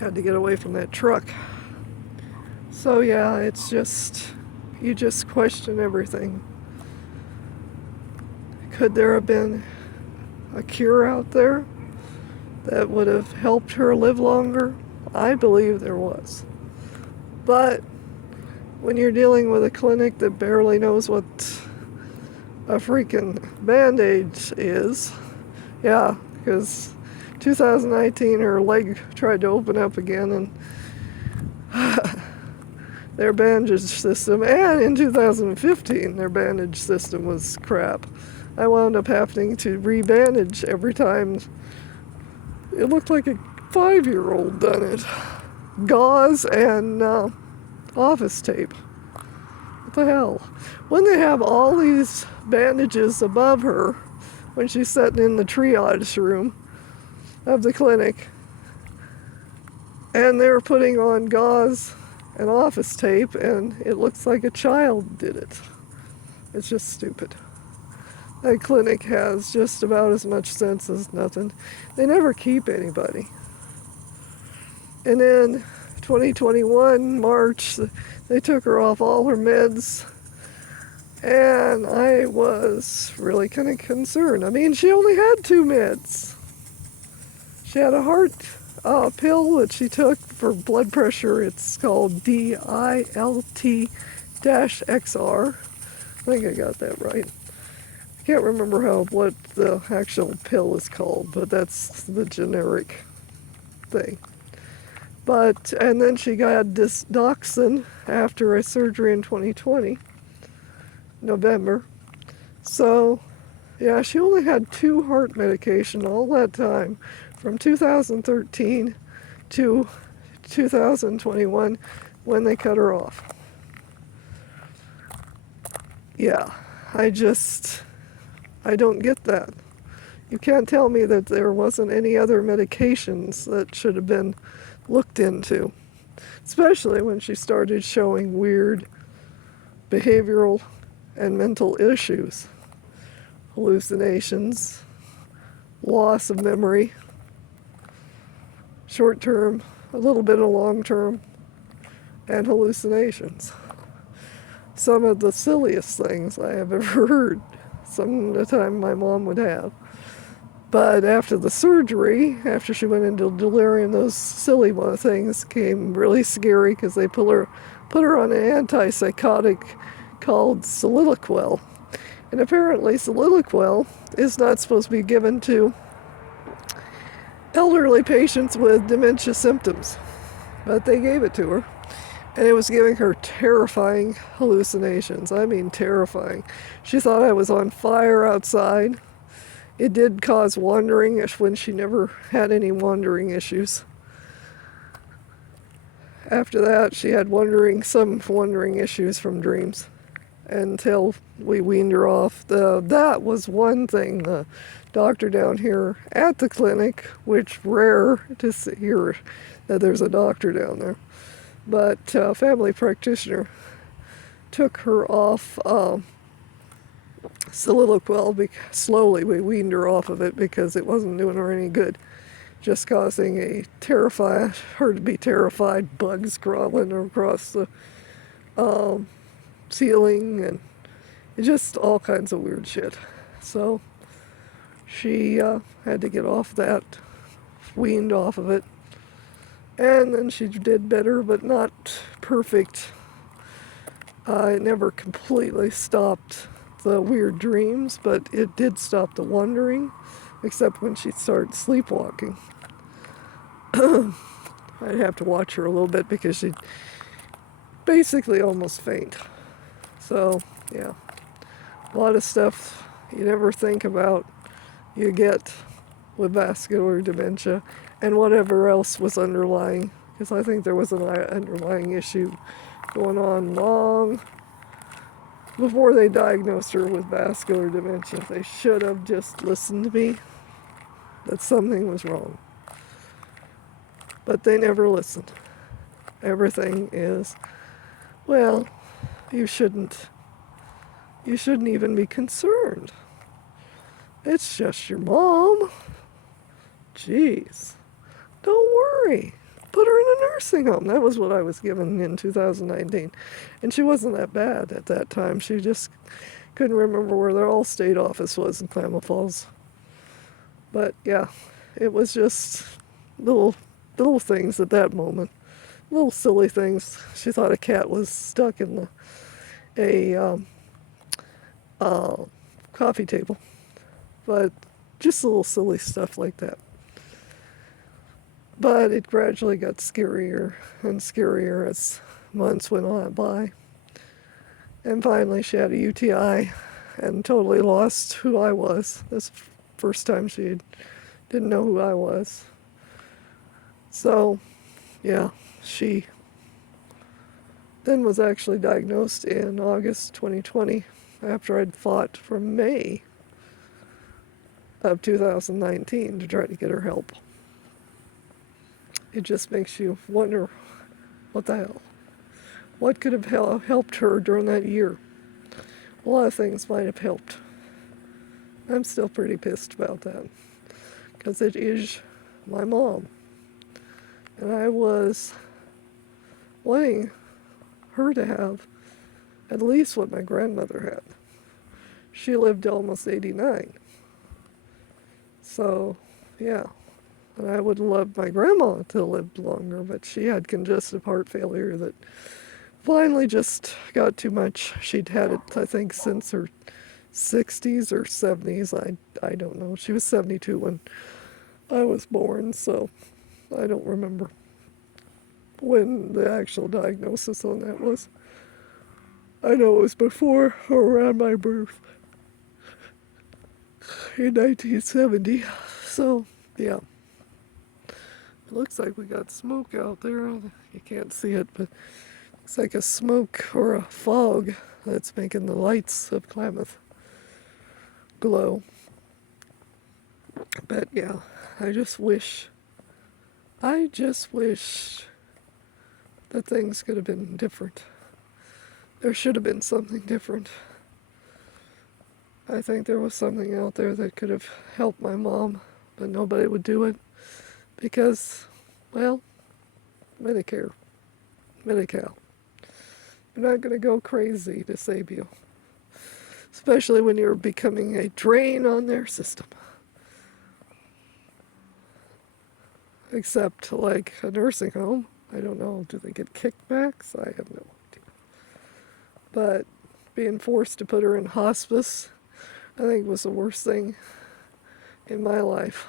Had to get away from that truck. So yeah, it's just, you just question everything. Could there have been a cure out there that would have helped her live longer? I believe there was. But when you're dealing with a clinic that barely knows what a freaking Band-Aid is, yeah, because 2019 her leg tried to open up again and their bandage system, and in 2015 their bandage system was crap. I wound up having to re-bandage every time. It looked like a 5-year-old done it. Gauze and office tape. What the hell? When they have all these bandages above her when she's sitting in the triage room of the clinic, and they're putting on gauze and office tape, and it looks like a child did it. It's just stupid. That clinic has just about as much sense as nothing. They never keep anybody. And then 2021, March, they took her off all her meds, and I was really kind of concerned. I mean, she only had 2 meds. She had a heart pill that she took for blood pressure. It's called DILT-XR. I think I got that right. I can't remember what the actual pill is called, but that's the generic thing. And then she got Digoxin after a surgery in 2020, November. So, yeah, she only had 2 heart medication all that time, from 2013 to 2021 when they cut her off. Yeah, I don't get that. You can't tell me that there wasn't any other medications that should have been looked into, especially when she started showing weird behavioral and mental issues, hallucinations, loss of memory, short term, a little bit of long term, and hallucinations. Some of the silliest things I have ever heard, some of the time my mom would have. But after the surgery, after she went into delirium, those silly things came really scary because they put her on an antipsychotic called Soliloquil. And apparently Soliloquil is not supposed to be given to elderly patients with dementia symptoms. But they gave it to her. And it was giving her terrifying hallucinations. I mean terrifying. She thought I was on fire outside. It did cause wandering when she never had any wandering issues. After that, she had some wandering issues from dreams until we weaned her off. That was one thing. The doctor down here at the clinic, which rare to hear that there's a doctor down there, but a family practitioner took her off Soliloquil. Slowly we weaned her off of it because it wasn't doing her any good, just causing her to be terrified, bugs crawling across the ceiling, and just all kinds of weird shit. So she had to get off that, weaned off of it, and then she did better, but not perfect. It never completely stopped the weird dreams, but it did stop the wandering, except when she started sleepwalking. I'd have to watch her a little bit because she'd basically almost faint. So, yeah, a lot of stuff you never think about you get with vascular dementia and whatever else was underlying, because I think there was an underlying issue going on long before they diagnosed her with vascular dementia. They should have just listened to me, that something was wrong. But they never listened. Everything is, well, you shouldn't even be concerned. It's just your mom. Jeez. Don't worry. Put her nursing home. That was what I was given in 2019. And she wasn't that bad at that time. She just couldn't remember where their Allstate office was in Klamath Falls. But yeah, it was just little things at that moment. Little silly things. She thought a cat was stuck in a uh, coffee table. But just little silly stuff like that. But it gradually got scarier and scarier as months went on by. And finally, she had a UTI and totally lost who I was. This first time she didn't know who I was. So, yeah, she then was actually diagnosed in August 2020 after I'd fought from May of 2019 to try to get her help. It just makes you wonder, what the hell? What could have helped her during that year? A lot of things might have helped. I'm still pretty pissed about that because it is my mom. And I was wanting her to have at least what my grandmother had. She lived almost 89. So, yeah. And I would love my grandma to live longer, but she had congestive heart failure that finally just got too much. She'd had it, I think, since her 60s or 70s. I don't know. She was 72 when I was born, so I don't remember when the actual diagnosis on that was. I know it was before or around my birth in 1970. So, yeah. It looks like we got smoke out there. You can't see it, but it's like a smoke or a fog that's making the lights of Klamath glow. But yeah, I just wish that things could have been different. There should have been something different. I think there was something out there that could have helped my mom, but nobody would do it because, well, Medicare, Medi-Cal. You're not going to go crazy to save you, especially when you're becoming a drain on their system. Except like a nursing home. I don't know, do they get kickbacks? I have no idea. But being forced to put her in hospice, I think was the worst thing in my life.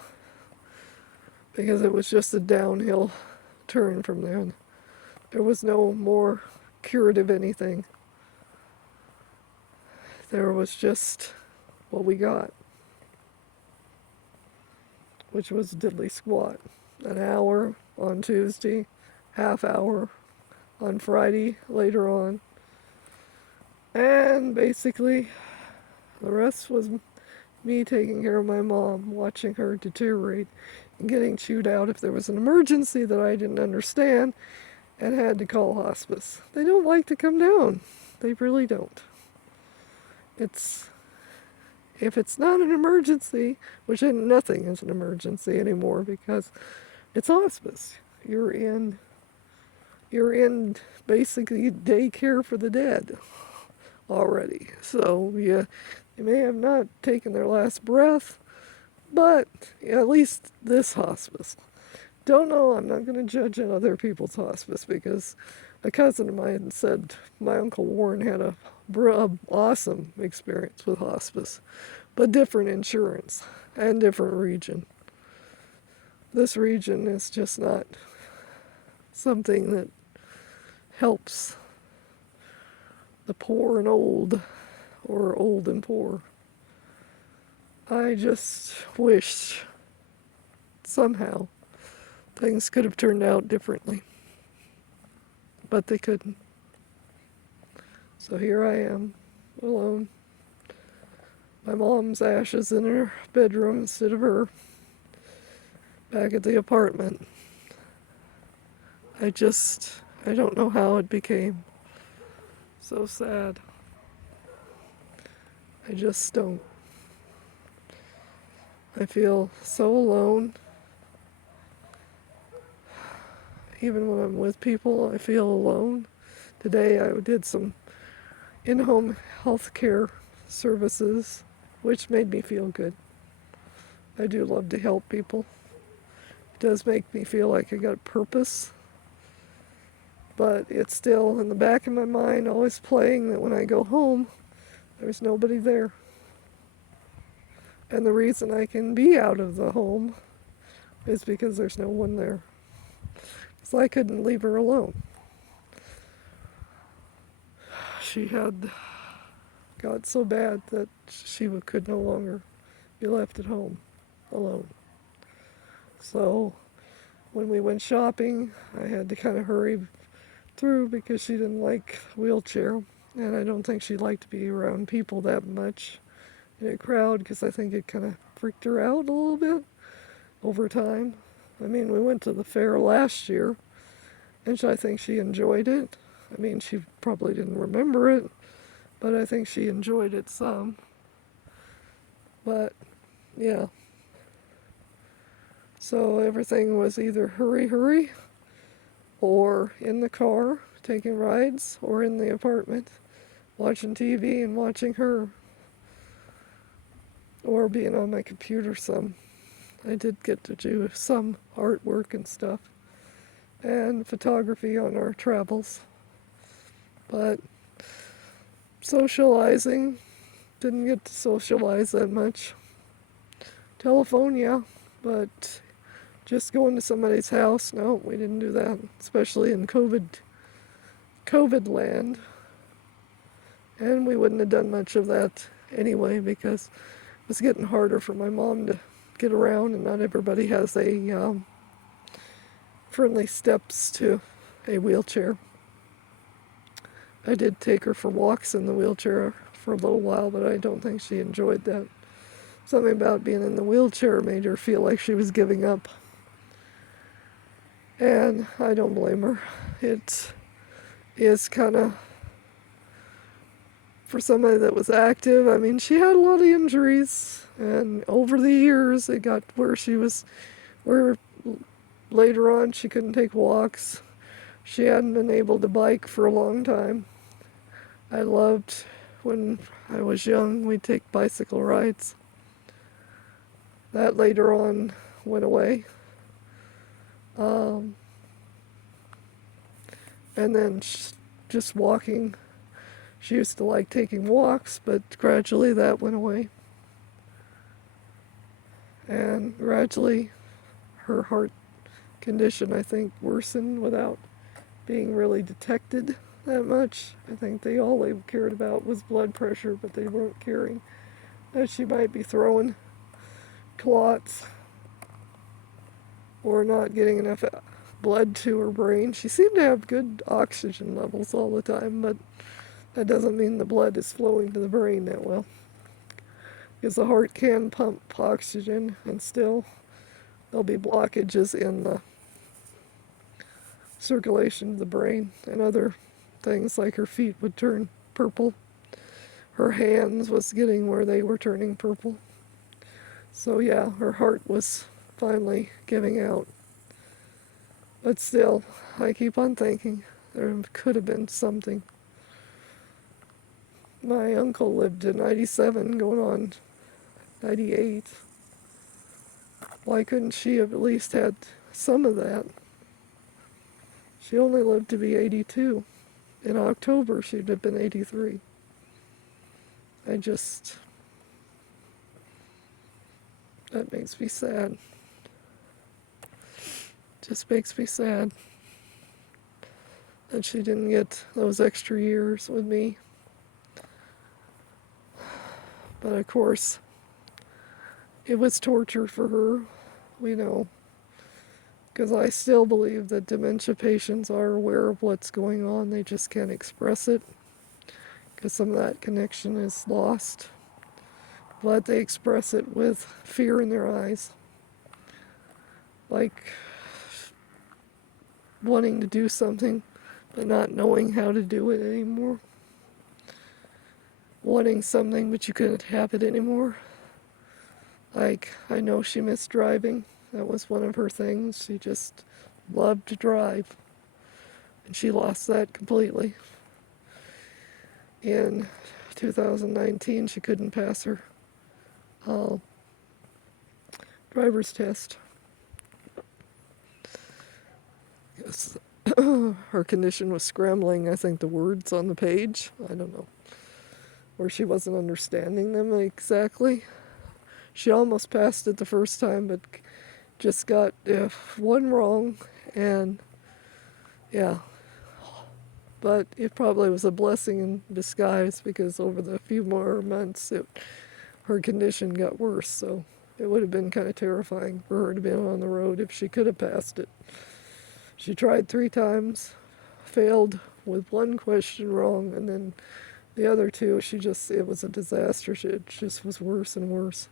Because it was just a downhill turn from there. There was no more curative anything. There was just what we got, which was diddly squat. An hour on Tuesday, half hour on Friday later on. And basically, the rest was me taking care of my mom, watching her deteriorate, and getting chewed out if there was an emergency that I didn't understand and had to call hospice. They don't like to come down. They really don't. If it's not an emergency, which nothing is an emergency anymore because it's hospice. You're in basically daycare for the dead already. So yeah, they may have not taken their last breath, but at least this hospice. Don't know, I'm not going to judge other people's hospice because a cousin of mine said my Uncle Warren had a awesome experience with hospice, but different insurance and different region. This region is just not something that helps the poor and old, or old and poor. I just wish somehow things could have turned out differently, but they couldn't. So here I am, alone. My mom's ashes in her bedroom instead of her back at the apartment. I don't know how it became so sad. I just don't. I feel so alone. even when I'm with people, I feel alone. Today I did some in-home health care services, which made me feel good. I do love to help people. It does make me feel like I got purpose, but it's still in the back of my mind always playing that when I go home, there's nobody there. And the reason I can be out of the home is because there's no one there. So I couldn't leave her alone. She had got so bad that she could no longer be left at home alone. So when we went shopping, I had to kind of hurry through because she didn't like the wheelchair. And I don't think she liked to be around people that much in a crowd because I think it kind of freaked her out a little bit over time. I mean, we went to the fair last year, and I think she enjoyed it. I mean, she probably didn't remember it, but I think she enjoyed it some. But, yeah. So everything was either hurry, hurry, or in the car, taking rides, or in the apartment, watching TV and watching her, or being on my computer some. I did get to do some artwork and stuff, and photography on our travels. But socializing, didn't get to socialize that much. Telephone, yeah, but just going to somebody's house, no, we didn't do that, especially in COVID land. And we wouldn't have done much of that anyway because it was getting harder for my mom to get around, and not everybody has a friendly steps to a wheelchair. I did take her for walks in the wheelchair for a little while, but I don't think she enjoyed that. Something about being in the wheelchair made her feel like she was giving up. And I don't blame her. It is kind of, for somebody that was active, I mean, she had a lot of injuries. And over the years, it got where later on she couldn't take walks. She hadn't been able to bike for a long time. I loved when I was young, we'd take bicycle rides. That later on went away. And then just walking. She used to like taking walks, but gradually that went away. And gradually her heart condition, I think, worsened without being really detected that much. I think all they cared about was blood pressure, but they weren't caring that she might be throwing clots or not getting enough blood to her brain. She seemed to have good oxygen levels all the time, but that doesn't mean the blood is flowing to the brain that well. Because the heart can pump oxygen, and still there'll be blockages in the circulation of the brain, and other things like her feet would turn purple. Her hands was getting where they were turning purple. So yeah, her heart was finally giving out. But still, I keep on thinking there could have been something. My uncle lived to 97, going on 98. Why couldn't she have at least had some of that? She only lived to be 82. In October, she'd have been 83. That makes me sad. Just makes me sad that she didn't get those extra years with me. But of course, it was torture for her, we know. Because I still believe that dementia patients are aware of what's going on, they just can't express it. Because some of that connection is lost. But they express it with fear in their eyes. Like wanting to do something, but not knowing how to do it anymore. Wanting something, but you couldn't have it anymore. Like, I know she missed driving. That was one of her things. She just loved to drive, and she lost that completely. In 2019, she couldn't pass her uh, driver's test. Yes. Her condition was scrambling, I think, the words on the page. I don't know. Or she wasn't understanding them exactly. She almost passed it the first time, but just got one wrong. And yeah, but it probably was a blessing in disguise because over the few more months, her condition got worse. So it would have been kind of terrifying for her to be on the road if she could have passed it. She tried 3 times, failed with one question wrong, and then the other 2, it was a disaster. It just was worse and worse.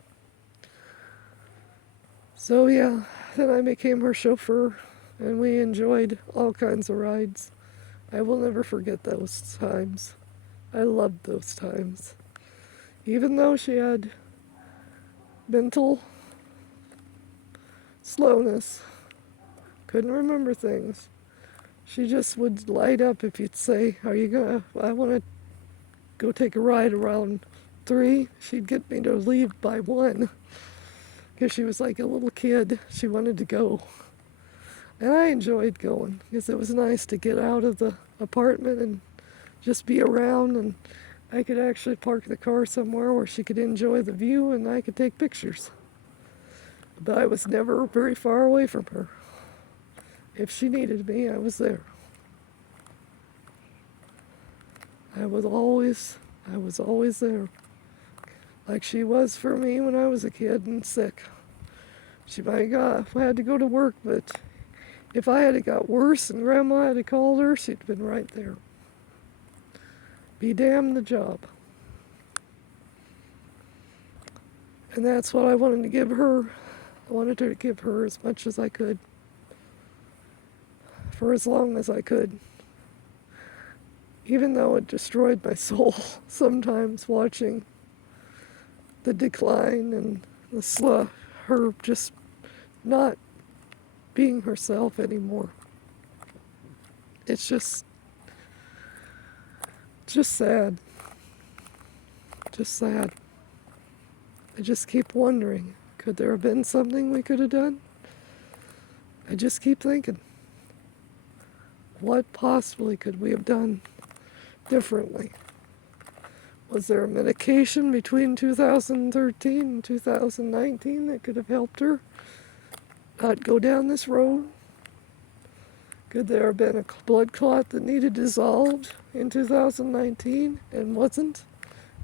So yeah, then I became her chauffeur, and we enjoyed all kinds of rides. I will never forget those times. I loved those times. Even though she had mental slowness, couldn't remember things, she just would light up if you'd say, I want to go take a ride around 3. She'd get me to leave by 1 because she was like a little kid. She wanted to go. And I enjoyed going because it was nice to get out of the apartment and just be around, and I could actually park the car somewhere where she could enjoy the view and I could take pictures. But I was never very far away from her. If she needed me, I was there. I was always there. Like she was for me when I was a kid and sick. She might have had to go to work, but if I had got worse and Grandma had called her, she'd been right there. Be damned the job. And that's what I wanted to give her. I wanted to give her as much as I could. For as long as I could. Even though it destroyed my soul sometimes watching the decline and her just not being herself anymore. It's just sad. Just sad. I just keep wondering, could there have been something we could have done? I just keep thinking, what possibly could we have done differently? Was there a medication between 2013 and 2019 that could have helped her not go down this road? Could there have been a blood clot that needed dissolved in 2019 and wasn't,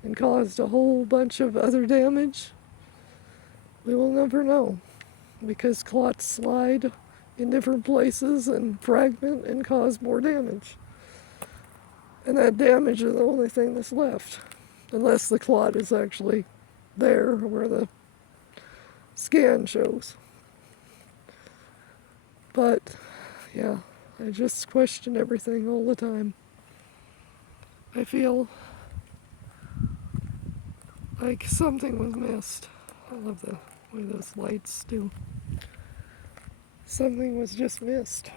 and caused a whole bunch of other damage? We will never know, because clots slide in different places and fragment and cause more damage. And that damage is the only thing that's left, unless the clot is actually there where the scan shows. But yeah, I just question everything all the time. I feel like something was missed. I love the way those lights do. Something was just missed.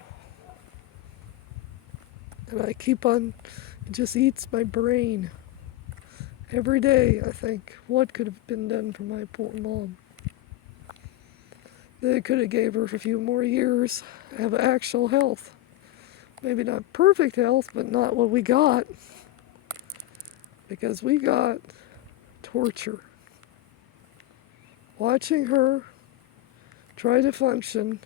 And I keep on, it just eats my brain. Every day I think, what could have been done for my poor mom? They could have gave her a few more years of actual health. Maybe not perfect health, but not what we got. Because we got torture. Watching her try to function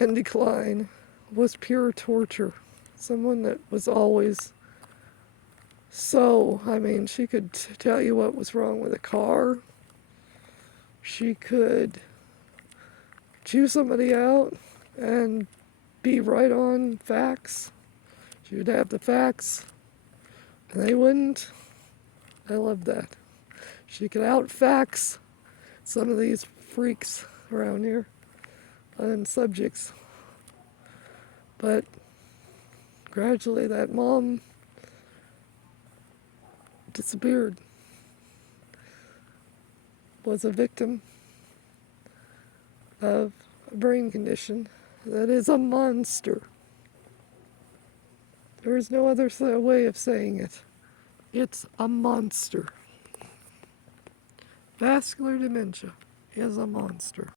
and decline was pure torture. Someone that was always she could tell you what was wrong with a car. She could chew somebody out and be right on facts. She would have the facts, and they wouldn't. I love that. She could outfax some of these freaks around here on subjects. But gradually that mom disappeared, was a victim of a brain condition, That is a monster. There is no other way of saying it. It's a monster. Vascular dementia is a monster.